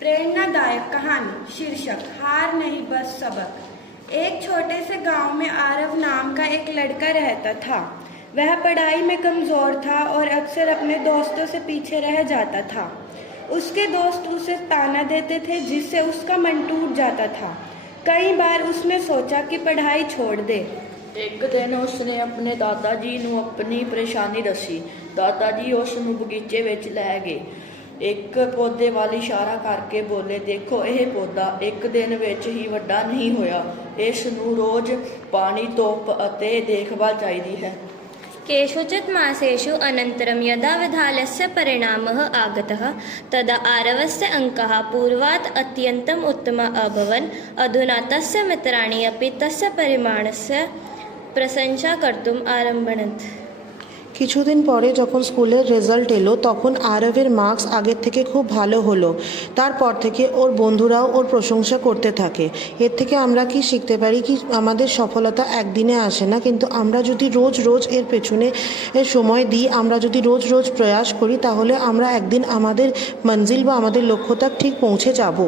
प्रेरणादायक कहानी शीर्षक हार नहीं बस सबक। एक छोटे से गांव में आरव नाम का एक लड़का रहता था। वह पढ़ाई में कमज़ोर था और अक्सर अपने दोस्तों से पीछे रह जाता था। उसके दोस्त उसे ताना देते थे जिससे उसका मन टूट जाता था। कई बार उसने सोचा कि पढ़ाई छोड़ दे। एक दिन उसने अपने दादा जी ਨੂੰ अपनी परेशानी दसी। दादा जी उसਨੂੰ बगीचे ਵਿੱਚ ਲੈ ਗਏ। एक पौधे वाल इशारा करके बोले, देखो यह पौधा एक दिन ਵਿੱਚ ही ਵੱਡਾ नहीं होया। इस ਨੂੰ रोज पानी धुप ਅਤੇ देखभाल चाहिए है। केषुचित् मासेषु अनन्तरं यदा विद्यालयस्य परिणामः आगतः तदा आरवस्य अङ्काः पूर्वात् अत्यन्तम् उत्तमाः अभवन्। अधुना तस्य मित्राणि अपि तस्य परिमाणस्य प्रशंसा कर्तुम् आरम्भन्त। কিছুদিন পরে যখন স্কুলের রেজাল্ট এলো তখন আরবের মার্কস আগের থেকে খুব ভালো হলো। তারপর থেকে ওর বন্ধুরাও ওর প্রশংসা করতে থাকে। এর থেকে আমরা কি শিখতে পারি কি আমাদের সফলতা একদিনে আসে না, কিন্তু আমরা যদি রোজ রোজ এর পেছনে সময় দিই, আমরা যদি রোজ রোজ প্রয়াস করি, তাহলে আমরা একদিন আমাদের মঞ্জিল বা আমাদের লক্ষ্য তক ঠিক পৌঁছে যাব।